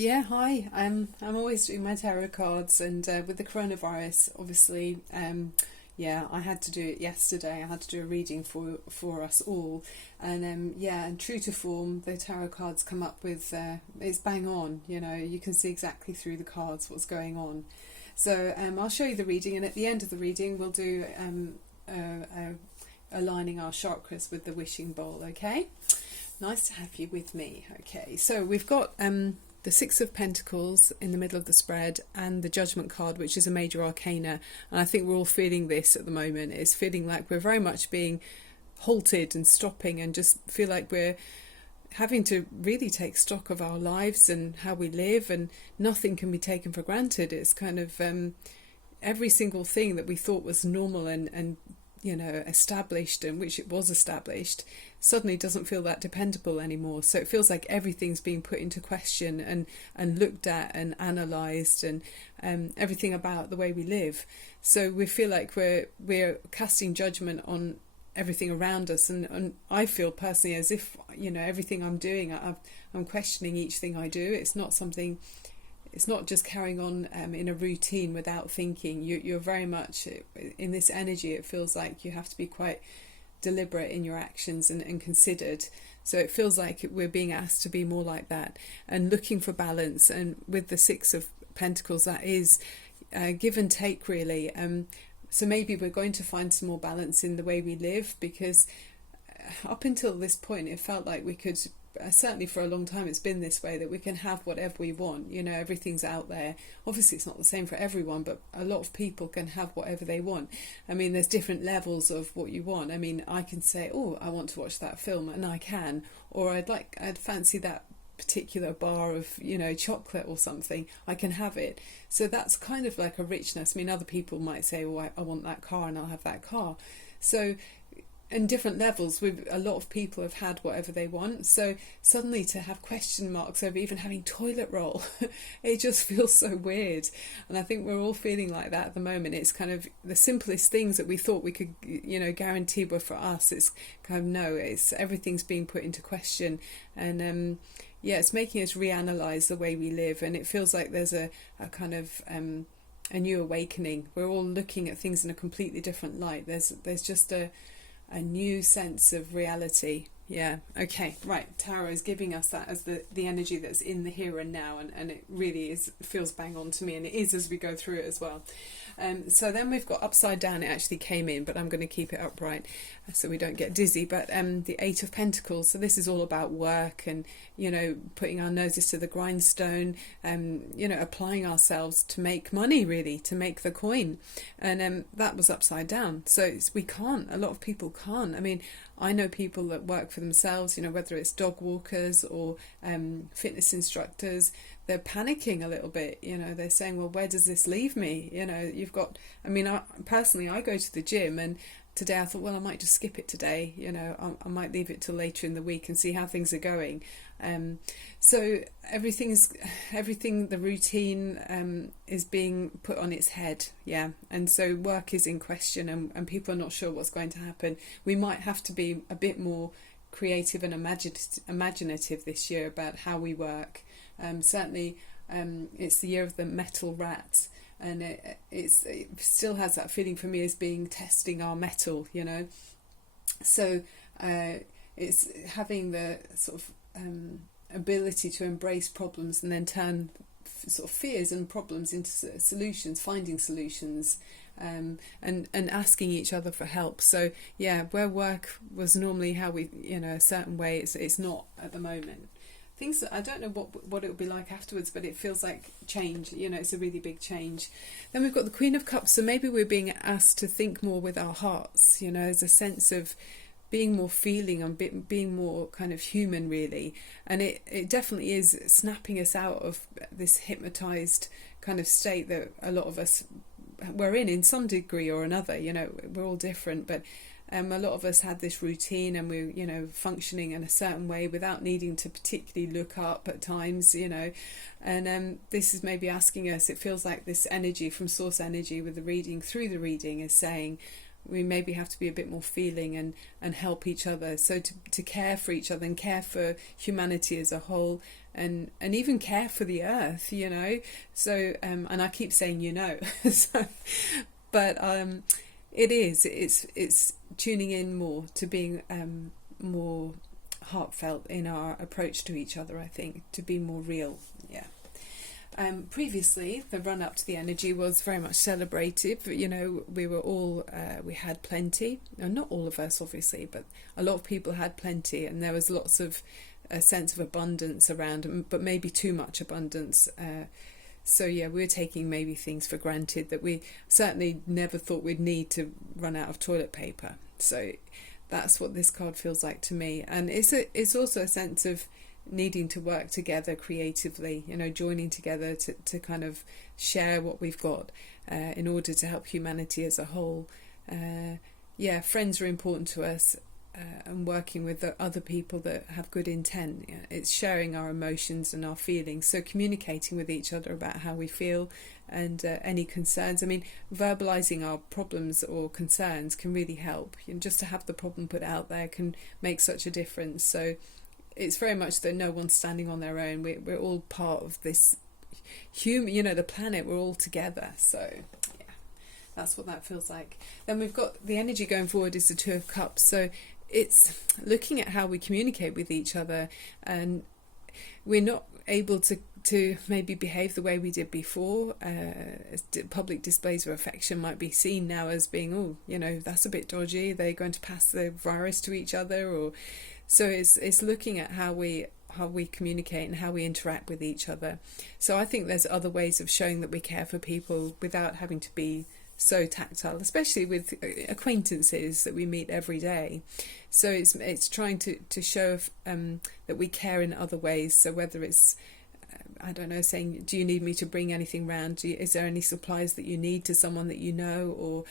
Yeah, hi. I'm always doing my tarot cards, and with the coronavirus, obviously, yeah, I had to do it yesterday. I had to do a reading for us all, and yeah, and true to form, the tarot cards come up with it's bang on. You know, you can see exactly through the cards what's going on. So I'll show you the reading, and at the end of the reading, we'll do aligning our chakras with the wishing bowl. Okay, nice to have you with me. Okay, so we've got the Six of Pentacles in the middle of the spread and the Judgment card, which is a major arcana. And I think we're all feeling this at the moment. It's feeling like we're very much being halted and stopping, and just feel like we're having to really take stock of our lives and how we live, and nothing can be taken for granted. It's kind of every single thing that we thought was normal and you know, established, and which it was established, suddenly doesn't feel that dependable anymore. So it feels like everything's being put into question and looked at and analysed, and everything about the way we live. So we feel like we're casting judgment on everything around us, and I feel personally as if, you know, everything I'm doing, I'm questioning each thing I do. It's not just carrying on in a routine without thinking. You're very much in this energy. It feels like you have to be quite deliberate in your actions and considered. So it feels like we're being asked to be more like that, and looking for balance. And with the Six of Pentacles, that is give and take, really. So maybe we're going to find some more balance in the way we live, because up until this point it felt like we could, certainly for a long time it's been this way, that we can have whatever we want. You know, everything's out there. Obviously it's not the same for everyone, but a lot of people can have whatever they want. I mean, there's different levels of what you want. I mean, I can say, oh, I want to watch that film, and I can, or I'd fancy that particular bar of, you know, chocolate or something. I can have it. So that's kind of like a richness. I mean, other people might say, oh, I want that car, and I'll have that car. So in different levels, a lot of people have had whatever they want. So suddenly to have question marks over even having toilet roll, it just feels so weird. And I think we're all feeling like that at the moment. It's kind of the simplest things that we thought we could, you know, guarantee were for us. It's kind of, no, it's everything's being put into question. And yeah, it's making us reanalyze the way we live. And it feels like there's a kind of a new awakening. We're all looking at things in a completely different light. There's just a new sense of reality. Yeah, okay, right. Tarot is giving us that as the energy that's in the here and now, and it really feels bang on to me, and it is as we go through it as well. So then we've got upside down. It actually came in, but I'm going to keep it upright so we don't get dizzy. But the Eight of Pentacles. So this is all about work and, you know, putting our noses to the grindstone, you know, applying ourselves to make money, really, to make the coin. And that was upside down. So we can't. A lot of people can't. I mean, I know people that work for themselves, you know, whether it's dog walkers or fitness instructors. They're panicking a little bit, you know, they're saying, well, where does this leave me? You know, you've got, I mean, I go to the gym, and today I thought, well, I might just skip it today, you know, I might leave it till later in the week and see how things are going. So everything, the routine is being put on its head, yeah, and so work is in question, and people are not sure what's going to happen. We might have to be a bit more creative and imaginative this year about how we work. Certainly it's the year of the metal rat, and it still has that feeling for me as being testing our metal, you know. So it's having the sort of ability to embrace problems and then turn sort of fears and problems into solutions, finding solutions, and asking each other for help. So yeah, where work was normally how we, you know, a certain way, it's not at the moment. Things that I don't know what it will be like afterwards, but it feels like change, you know, it's a really big change. Then we've got the Queen of Cups, so maybe we're being asked to think more with our hearts, you know, there's a sense of being more feeling and being more kind of human, really. And it definitely is snapping us out of this hypnotized kind of state that a lot of us were in some degree or another. You know, we're all different, but a lot of us had this routine, and we're, you know, functioning in a certain way without needing to particularly look up at times, you know. And this is maybe asking us, it feels like this energy from source energy with the reading, through the reading, is saying, we maybe have to be a bit more feeling and help each other. So to care for each other and care for humanity as a whole, and even care for the earth, you know. So and I keep saying, you know, so, but it's tuning in more to being more heartfelt in our approach to each other, I think, to be more real. Yeah. Previously, the run up to the energy was very much celebrative. You know, we were all, we had plenty. Now, not all of us, obviously, but a lot of people had plenty, and there was lots of a sense of abundance around, but maybe too much abundance. So yeah, we were taking maybe things for granted that we certainly never thought we'd need to run out of toilet paper. So that's what this card feels like to me. And it's also a sense of needing to work together creatively, you know, joining together to kind of share what we've got in order to help humanity as a whole. Yeah, friends are important to us, and working with the other people that have good intent. You know, it's sharing our emotions and our feelings, so communicating with each other about how we feel and any concerns. I mean, verbalizing our problems or concerns can really help. You know, just to have the problem put out there can make such a difference. So it's very much that no one's standing on their own. We're all part of this human, you know, the planet. We're all together. So yeah, that's what that feels like. Then we've got the energy going forward is the Two of Cups. So it's looking at how we communicate with each other, and we're not able to maybe behave the way we did before. Public displays of affection might be seen now as being, oh, you know, that's a bit dodgy. They're going to pass the virus to each other, or so it's looking at how we communicate and how we interact with each other. So I think there's other ways of showing that we care for people without having to be so tactile, especially with acquaintances that we meet every day. So it's trying to show that we care in other ways. So whether it's I don't know, saying, do you need me to bring anything round? Is there any supplies that you need to someone that you know, or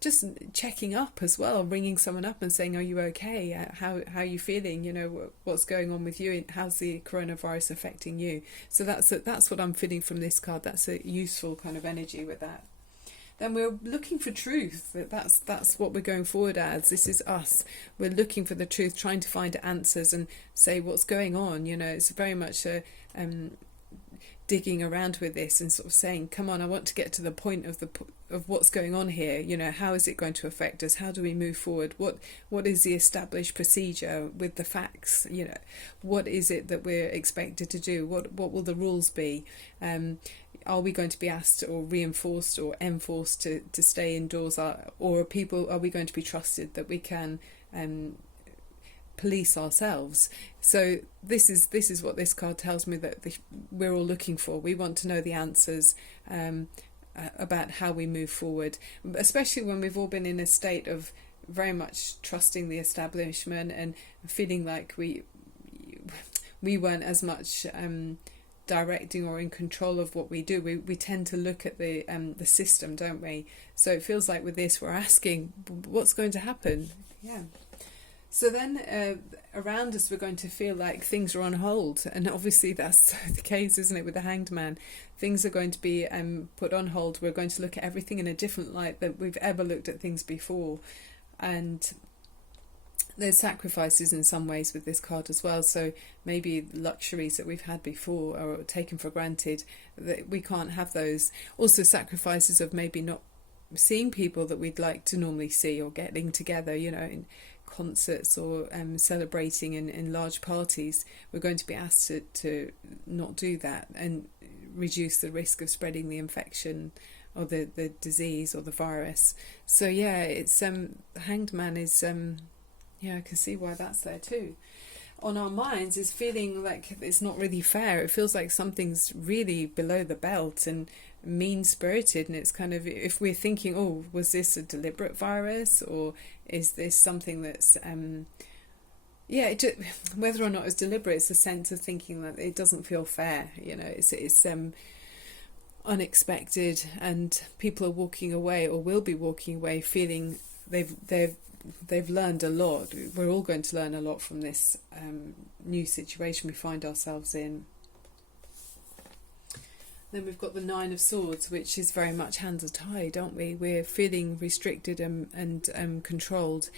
just checking up as well, ringing someone up and saying, are you okay? How are you feeling? You know, what's going on with you? How's the coronavirus affecting you? So that's what I'm feeling from this card. That's a useful kind of energy with that. Then we're looking for truth. That's what we're going forward as. This is us. We're looking for the truth, trying to find answers and say what's going on. You know, it's very much a digging around with this and sort of saying, come on, I want to get to the point of what's going on here. You know, how is it going to affect us? How do we move forward? What is the established procedure with the facts? You know, what is it that we're expected to do? What will the rules be? Are we going to be asked or reinforced or enforced to stay indoors, or are we going to be trusted that we can police ourselves? So this is what this card tells me that we're all looking for. We want to know the answers about how we move forward, especially when we've all been in a state of very much trusting the establishment and feeling like we weren't as much directing or in control of what we do. We tend to look at the system, don't we? So it feels like with this we're asking, what's going to happen? Yeah. So then around us we're going to feel like things are on hold, and obviously that's the case, isn't it, with the Hanged Man? Things are going to be put on hold. We're going to look at everything in a different light than we've ever looked at things before, and there's sacrifices in some ways with this card as well. So maybe luxuries that we've had before or taken for granted, that we can't have those. Also sacrifices of maybe not seeing people that we'd like to normally see, or getting together, you know, in concerts or celebrating in large parties. We're going to be asked to not do that and reduce the risk of spreading the infection or the disease or the virus. So yeah, it's the Hanged Man is yeah, I can see why that's there too. On our minds is feeling like it's not really fair. It feels like something's really below the belt and mean-spirited, and it's kind of, if we're thinking, oh, was this a deliberate virus, or is this something that's whether or not it's deliberate, it's a sense of thinking that it doesn't feel fair. You know, it's unexpected, and people are walking away or will be walking away feeling they've learned a lot. We're all going to learn a lot from this new situation we find ourselves in. Then we've got the Nine of Swords, which is very much hands are tied, aren't we? We're feeling restricted and controlled.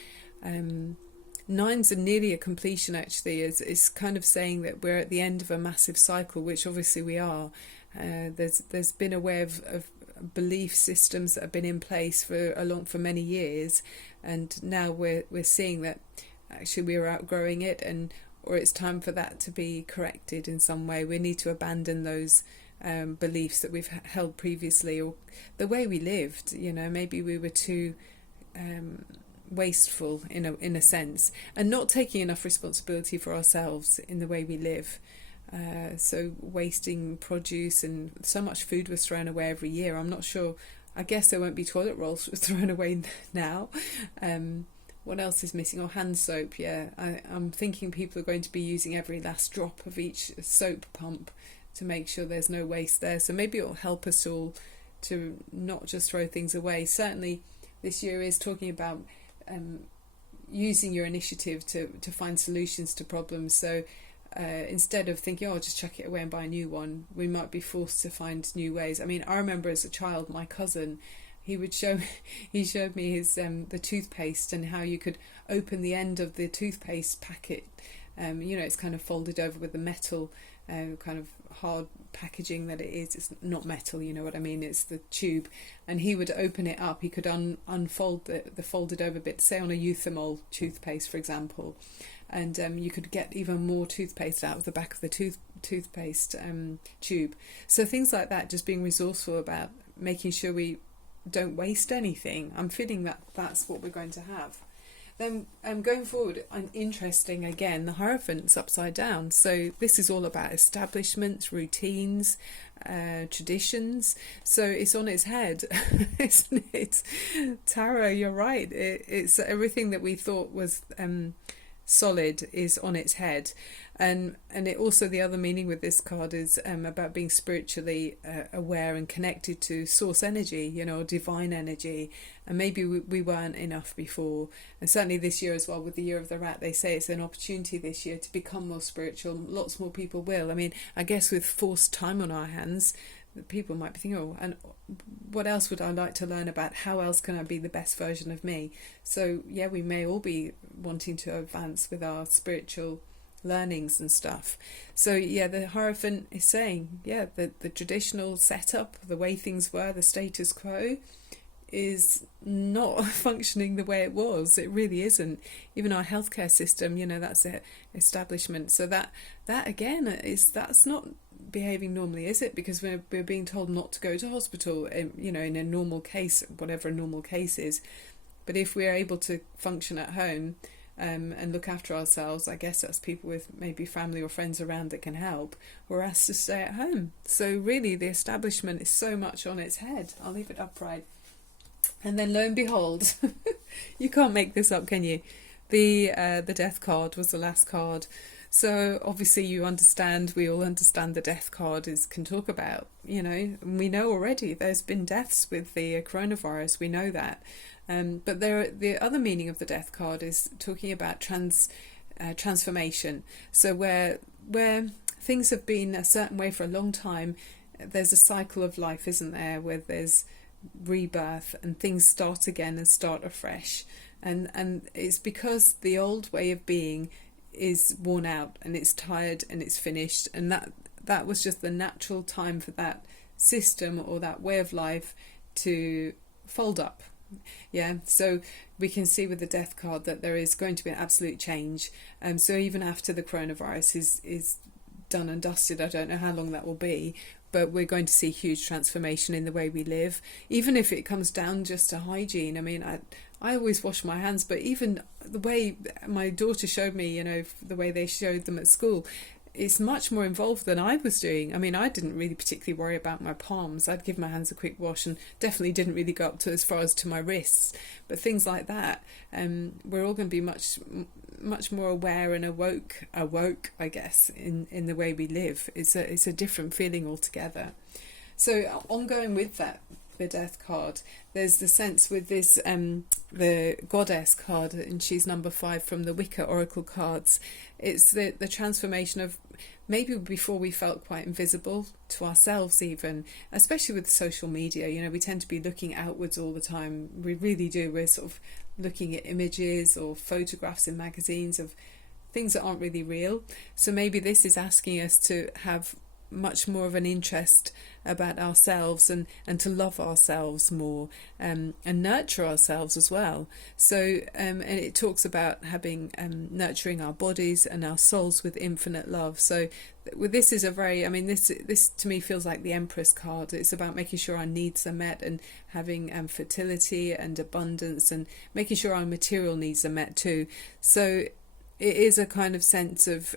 Nines are nearly a completion, actually. It's kind of saying that we're at the end of a massive cycle, which obviously we are. There's been a way of belief systems that have been in place for many years, and now we're seeing that actually we're outgrowing it, or it's time for that to be corrected in some way. We need to abandon those beliefs that we've held previously, or the way we lived. Maybe we were too wasteful in a sense, and not taking enough responsibility for ourselves in the way we live. So wasting produce, and so much food was thrown away every year. I'm not sure. I guess there won't be toilet rolls thrown away now. What else is missing? Hand soap. Yeah, I'm thinking people are going to be using every last drop of each soap pump to make sure there's no waste there. So maybe it'll help us all to not just throw things away. Certainly this year is talking about using your initiative to find solutions to problems. So instead of thinking, I'll just chuck it away and buy a new one, we might be forced to find new ways. I mean, I remember as a child, my cousin, he showed me his the toothpaste, and how you could open the end of the toothpaste packet. It's kind of folded over with the metal kind of hard packaging that it is. It's not metal, you know what I mean, it's the tube, and he would open it up. He could unfold the folded over bit, say on a Euthamol toothpaste, for example, and you could get even more toothpaste out of the back of the toothpaste tube. So things like that, just being resourceful about making sure we don't waste anything. I'm feeling that that's what we're going to have. Then going forward, interesting again, the Hierophant's upside down. So this is all about establishments, routines, traditions. So it's on its head, isn't it? Tarot, you're right. It's everything that we thought was solid is on its head. And it also, the other meaning with this card is about being spiritually aware and connected to source energy, divine energy. And maybe we weren't enough before. And certainly this year as well, with the Year of the Rat, they say it's an opportunity this year to become more spiritual. Lots more people will. I mean, I guess with forced time on our hands, people might be thinking, and what else would I like to learn about? How else can I be the best version of me? So yeah, we may all be wanting to advance with our spiritual learnings and stuff. So yeah, the Hierophant is saying, yeah, the traditional setup, the way things were, the status quo, is not functioning the way it was. It really isn't. Even our healthcare system, that's it, establishment. So that again that's not behaving normally, is it? Because we're being told not to go to hospital, in a normal case, whatever a normal case is. But if we're able to function at home and look after ourselves, I guess that's people with maybe family or friends around that can help, we're asked to stay at home. So really the establishment is so much on its head. I'll leave it upright. And then lo and behold, you can't make this up, can you? The Death card was the last card. So obviously we all understand the Death card can talk about, and we know already there's been deaths with the coronavirus, we know that. But the other meaning of the Death card is talking about transformation. So where things have been a certain way for a long time, there's a cycle of life, isn't there, where there's rebirth and things start again and start afresh. And it's because the old way of being is worn out and it's tired and it's finished, and that was just the natural time for that system or that way of life to fold up. Yeah, so we can see with the Death card that there is going to be an absolute change. So even after the coronavirus is done and dusted, I don't know how long that will be, but we're going to see huge transformation in the way we live, even if it comes down just to hygiene. I mean, I always wash my hands, but even the way my daughter showed me, the way they showed them at school, it's much more involved than I was doing. I mean, I didn't really particularly worry about my palms. I'd give my hands a quick wash and definitely didn't really go up to as far as to my wrists. But things like that, we're all going to be much more aware and awoke, I guess, in the way we live. It's a different feeling altogether. So ongoing with that the Death card. There's the sense with this, the Goddess card, and she's number 5 from the Wicca Oracle cards. It's the transformation of maybe before we felt quite invisible to ourselves even, especially with social media. You know, we tend to be looking outwards all the time. We really do. We're sort of looking at images or photographs in magazines of things that aren't really real. So maybe this is asking us to have much more of an interest about ourselves and to love ourselves more, and nurture ourselves as well. So and it talks about having nurturing our bodies and our souls with infinite love. So this is a very, I mean, this to me feels like the Empress card. It's about making sure our needs are met and having fertility and abundance, and making sure our material needs are met too. So it is a kind of sense of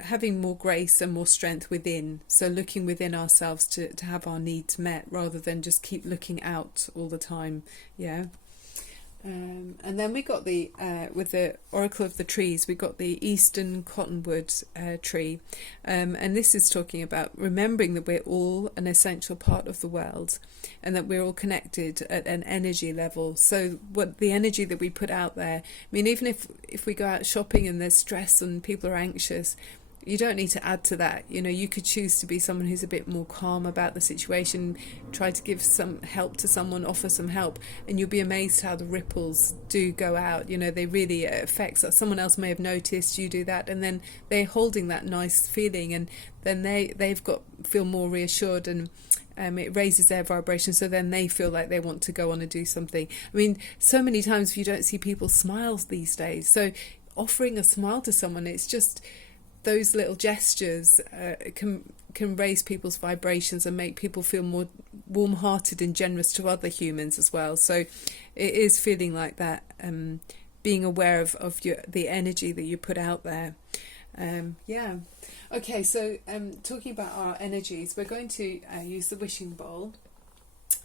having more grace and more strength within. So looking within ourselves to have our needs met, rather than just keep looking out all the time. Yeah. And then we got the with the Oracle of the Trees, we got the Eastern Cottonwood tree, and this is talking about remembering that we're all an essential part of the world, and that we're all connected at an energy level. So what the energy that we put out there, I mean, even if we go out shopping and there's stress and people are anxious, you don't need to add to that. You know, you could choose to be someone who's a bit more calm about the situation, try to give some help to someone, offer some help, and you'll be amazed how the ripples do go out. You know, they really affect someone else. May have noticed you do that, and then they're holding that nice feeling, and then they've feel more reassured, and it raises their vibration, so then they feel like they want to go on and do something. I mean, so many times you don't see people smile these days, so offering a smile to someone, it's just those little gestures can raise people's vibrations and make people feel more warm-hearted and generous to other humans as well. So it is feeling like that, being aware of the energy that you put out there. Yeah. Okay, so talking about our energies, we're going to use the wishing bowl,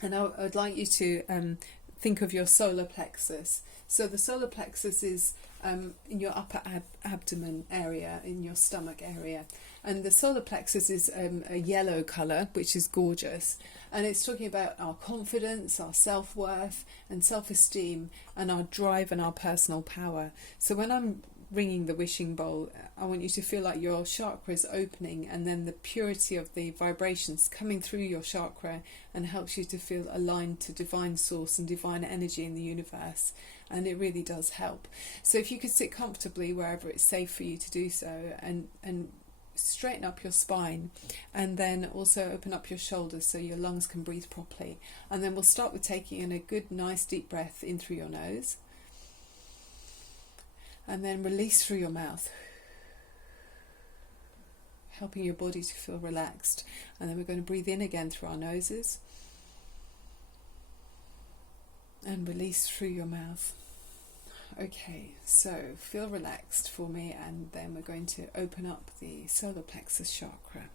and I'd like you to think of your solar plexus. So the solar plexus is in your upper abdomen area, in your stomach area, and the solar plexus is a yellow colour, which is gorgeous, and it's talking about our confidence, our self-worth and self-esteem, and our drive and our personal power. So when I'm ringing the wishing bowl, I want you to feel like your chakra is opening, and then the purity of the vibrations coming through your chakra, and helps you to feel aligned to divine source and divine energy in the universe. And it really does help. So if you could sit comfortably wherever it's safe for you to do so, and straighten up your spine, and then also open up your shoulders so your lungs can breathe properly. And then we'll start with taking in a good nice deep breath in through your nose, and then release through your mouth, helping your body to feel relaxed. And then we're going to breathe in again through our noses and release through your mouth. Okay, so feel relaxed for me, and then we're going to open up the solar plexus chakra.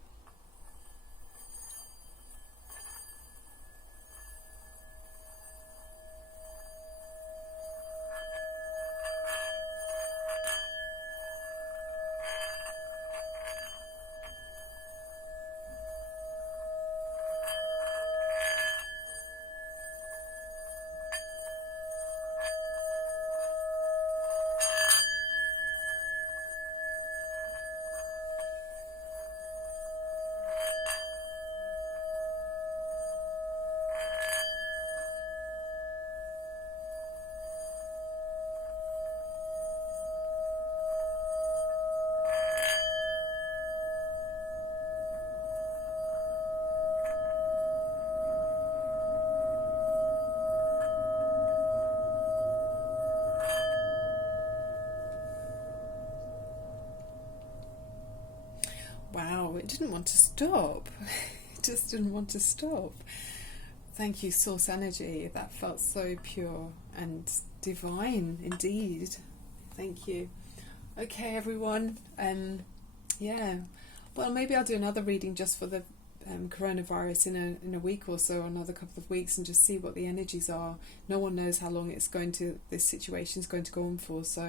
Wow, it didn't want to stop. It just didn't want to stop. Thank you, Source Energy. That felt so pure and divine indeed. Thank you. Okay, everyone. Yeah. Well, maybe I'll do another reading just for the coronavirus in a week or so, or another couple of weeks, and just see what the energies are. No one knows how long this situation is going to go on for. So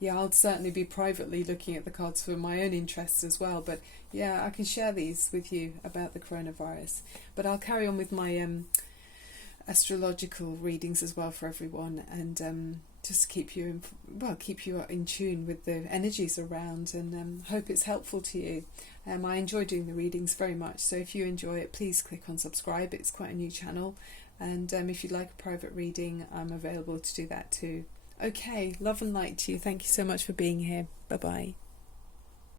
yeah, I'll certainly be privately looking at the cards for my own interests as well. But yeah, I can share these with you about the coronavirus. But I'll carry on with my astrological readings as well for everyone, and just keep you in tune with the energies around, and hope it's helpful to you. I enjoy doing the readings very much, so if you enjoy it, please click on subscribe. It's quite a new channel, and if you'd like a private reading, I'm available to do that too. Okay, love and light to you. Thank you so much for being here. Bye bye.